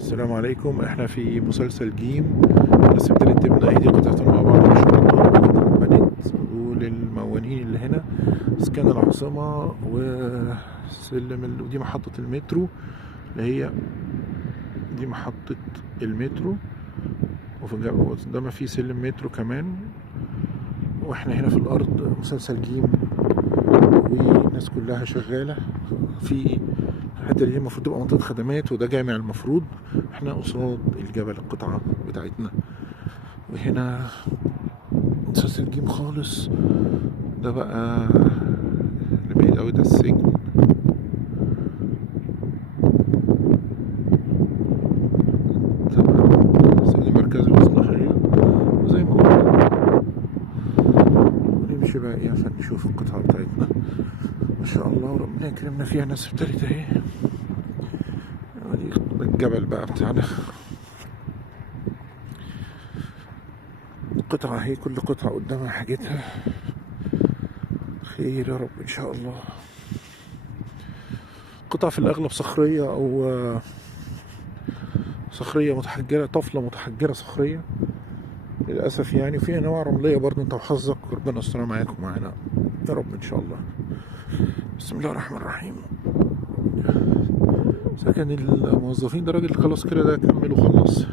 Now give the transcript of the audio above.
السلام عليكم. احنا في مسلسل جيم. الناس ابتدت تبنى دي قطعة مع بعض مش بنت وللموالين اللي هنا اسكان العاصمة وسلم ودي محطة المترو اللي هي دي محطة المترو، قدامها في سلم مترو كمان. واحنا هنا في الارض مسلسل جيم والناس كلها شغالة في الحته اللي هي المفروض تبقى منطقه خدمات، وده جامع المفروض. احنا قصاد الجبل القطعه بتاعتنا. وهنا مسلسل جيم خالص. ده بقى اللي بعيد قوي ده السجن. تمام، سجن مركز المصلحية وزي ما قلنا. ونمشي بقى ايه عشان نشوف القطعة بتاعتنا. ما شاء الله وربنا يكرمنا فيها. ناس ابتدت اهي. الجبل بقى بتاعنا. قطعة اهي، كل قطعة قدامها حاجتها. خير يا رب ان شاء الله. قطع في الاغلب صخرية او صخرية متحجرة، طفلة متحجرة صخرية للأسف يعني. وفي أنواع رملية برضه. أنت وحظك ربنا يستر معاك ومعانا يا رب إن شاء الله. بسم الله الرحمن الرحيم. سكن الموظفين ده راجل خلاص كده، ده كمل وخلص.